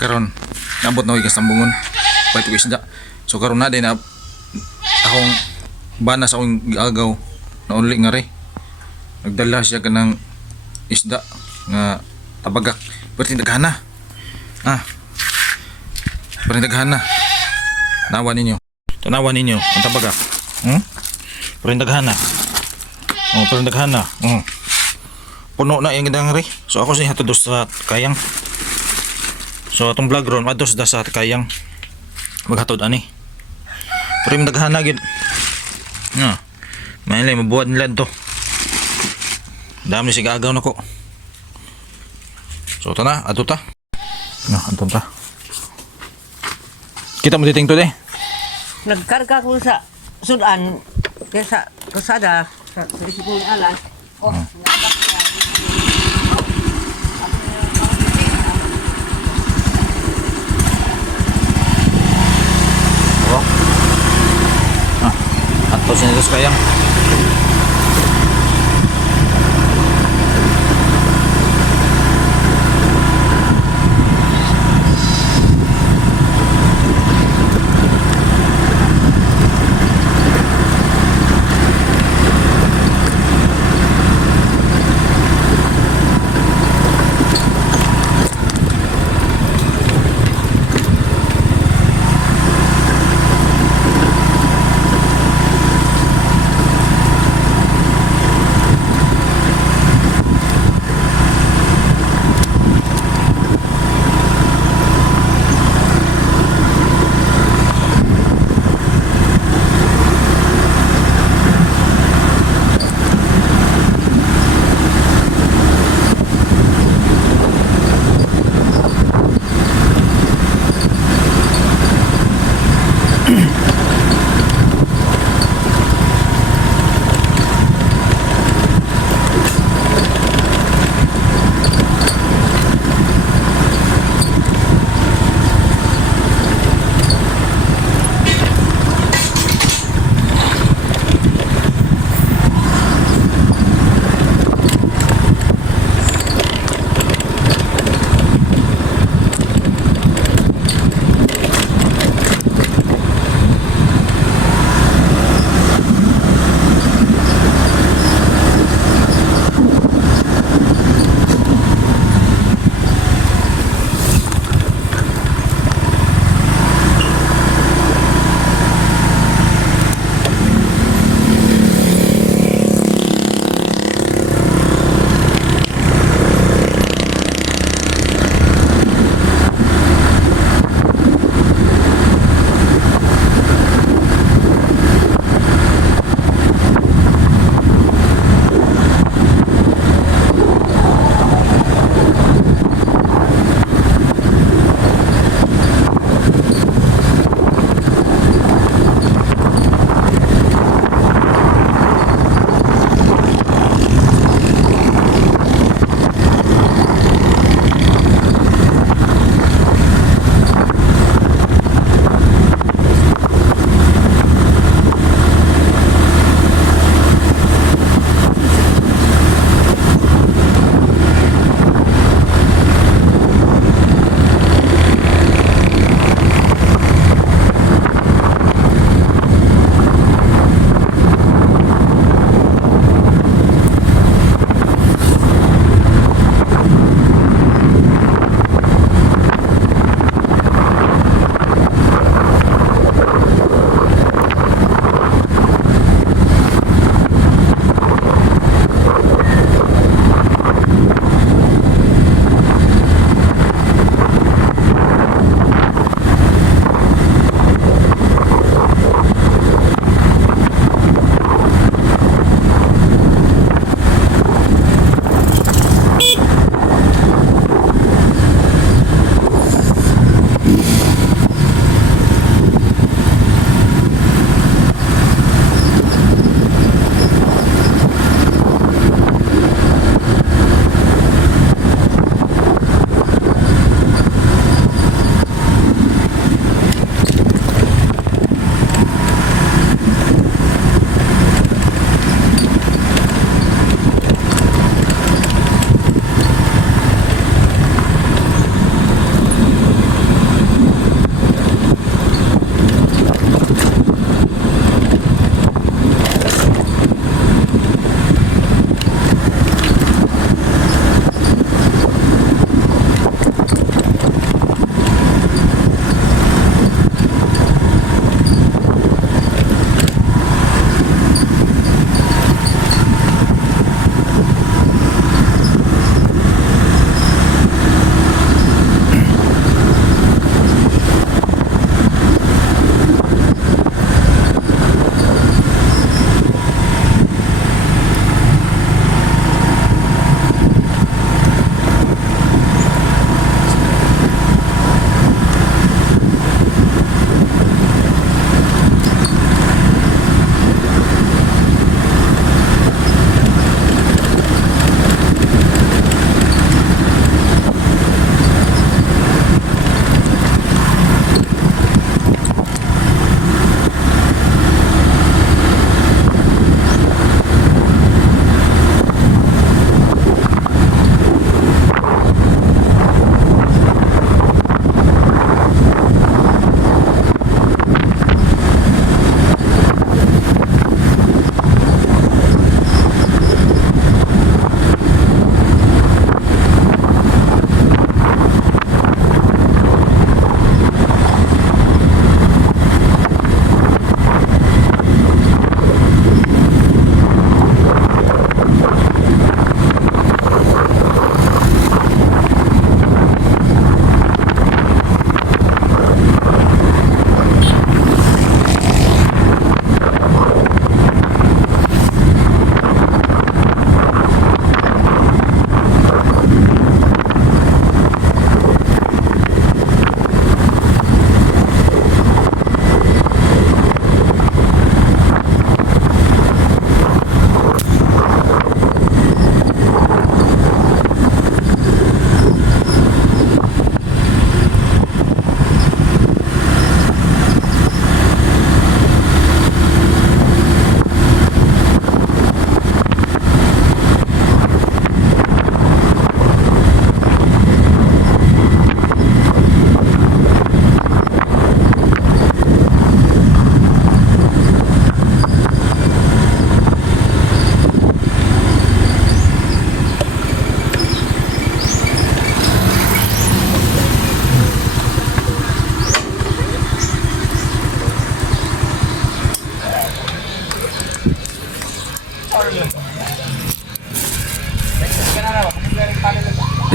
karon nabot na ikas tambungon pait ko isda. So karon na din na akong bana sa akong giagaw na uli nga re. Nagdala siya kanang isda nga tabagak. Berarti daghana. Berarti daghana. Nawa ninyo. Tanawa ninyo ang tabagak. Berarti daghana. Oh, berarti daghana. Puno na yung gandang re. So ako siya hatudos sa kayang. So atong vlog ron adtos da sa kayang maghatod ani. Pero yung daghana gid. Maylay mabuhat nila to. Dami si agaw nako. So ito na, ato ta. Ato ta. Kita mo titing to de. Nagkarga ko sa sudan kaya sa kasada sa isipong alas. Ato sinilos kayang.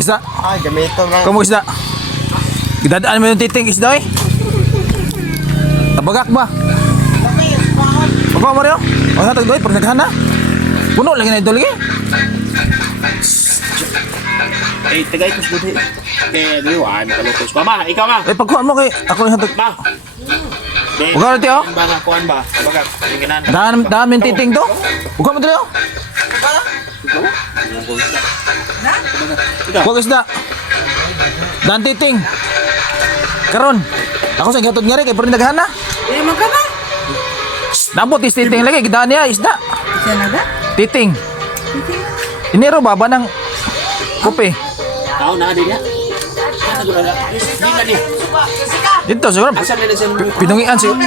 isda. Ay, gamito na. Kamu isda. Gidadaan mo yung titing isda eh. Tabagak ba? Apa mo rin? O hatag doy, pag naghana. Puno lagi na idol lagi. Eh, tagay ko sa buti. Eh, dito, ay, makalutos pa. Ma, ikaw ma. Eh pagkuhan mo kay ako yung hatag. Ma. Huwag ka natin oh. Ba nga, kuhan ba? Baga, tingnan. Daan yung titing to. Huwag mo dali oh. Ikaw. Huwag isda. Daan titing. Karon. Ako sa gatod nga rin kay pwede naghana. Eh, magkaba. Nabot is titing lagi. Gidaan niya isda. Siya na ba? Titing. Iniro ba ba ng kopi? Tao na din niya. Hindi na niya. Dito siguro. Asan nila sa nung... Pinungian siguro.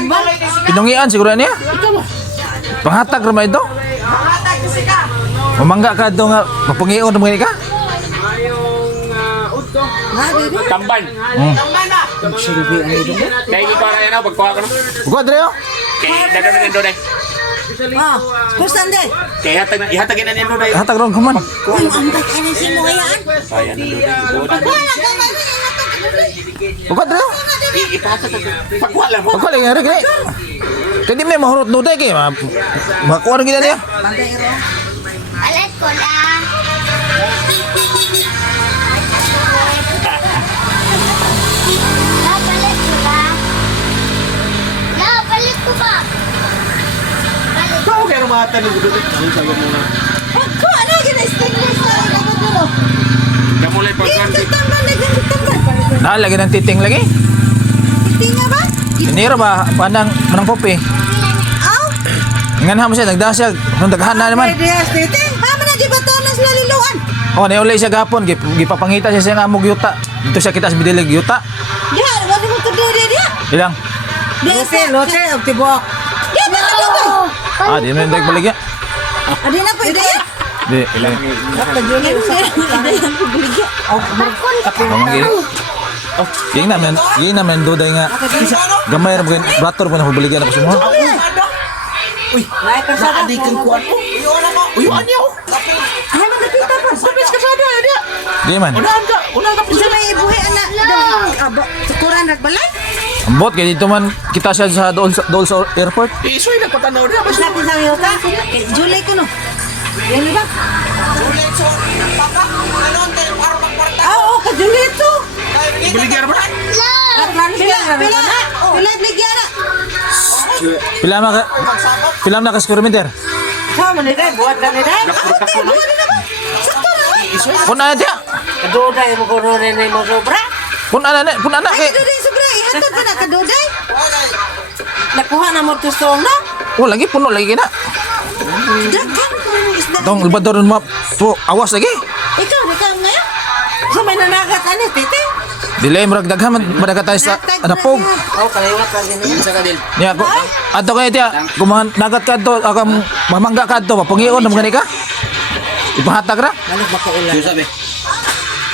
Pinungian siguro niya. Panghatag ramay ito. Mamangga ka ito nga. Mapungion na mga ka. Tamban. Kaya hindi ko na yan ako, pagkuha ko na. Huwag ka oh. Kaya dadami ng doday. Ah, kusan de. Kaya ihatagin na niya doday. Hatag ron kuman. Kung ang ano si mo kayaan? Kaya na doday. Wala ka man. Huwag ka oh. Ipahatag na. Pagkuha lang mo. Huwag ka lang kaya. Kaya di may mahurot nuday kaya. Makuha rin gina niya. Bantay ro. Alat ko lang. Napalit ko lang. Napalit ko ba? Palit. Ikaw kaya rumatan ng doday. Ano sabi mo na? Pagko ano gina stainless na dapat mo. Kamulay pagkuhan. Tambal lagi tambal. Nalagi ng titing lagi. Tinga ba? Iniro ba? Panang kopi. Aw. Nga mo siya. Nagdaan siya. Nung daghan na naman. Pwede stete. Hama na di ba to nas laliluan? Oh, naulay siya gapon. Gipapangita siya sa amog yuta. Dito siya kita sa bidilig yuta. Dia, wala mo kudo dia. Ilang? Lote, lote og tibok. Dia ba ka? Ah, di mo yung dagbaligya. Adi na pwede. Di. Pagjulit sa yang kubuligya. Gini naman duday nga. Gamay ra mga brator pa na pabaligyan ako semua. Naik ka sa adik kang kuan. Uyuan niya oh. Ay man nakita pa. Sabis ka sa dia. Di man. Unahan ka. Isa may ibuhi anak. Aba, sukuran nagbalay. Ambot kay dito man kita siya sa doon sa airport. Isoy na patanaw niya. Basta natin sa yuta. July ko no. Yan ba? Oo, ka July to. Baligyan ba? Pila bligyan na. Pila na ka square meter. Sama ni dai buat na ni dai. Nakapurtak ko na. Sakto na. Kun ana dia. Kadoday mo ko ron ni mo sobra. Kun ana kay. Kadoday sobra. Ihatod ko na kadoday. Nakuha na mo to stone na. Oh, lagi puno lagi kina. Dagan ko ni isda. Tong ibador mo po awas lagi. Ikaw ngayon. Sa may nanagat ani titi. Dili murag daghan man madagat tayo sa anapog. Oh, kaliwat ka ganyan. Isa ka din. Niya ko ato kay tiya kumahan nagat ka to akam mamangga ka to papungion mo gani ka. Ipahatag ra. Ano ba ka ulan? Yung sabi.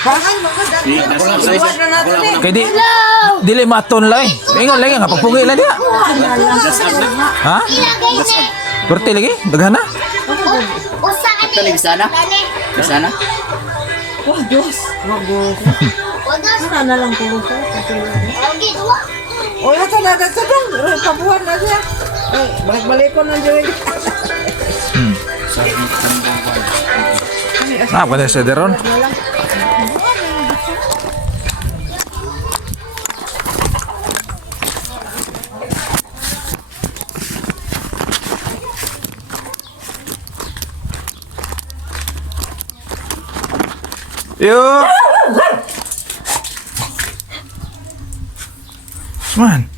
Bahan mo ka dati. Buwan na natin eh. Kay dili maton lang. Ingon lagi nga papungi lang dia. Ha? Ilagay na. Berti lagi daghan na. Usa ka Ito na sana? Sana? Wah, Diyos. Mag-Diyos. Wagas. Ano na lang po sa Okay, dua. O, ito na agad sa dong. Pabuhan na siya. Ay, balik-balik ko ng Joey. Ah, pwede sa deron. Yo. Man.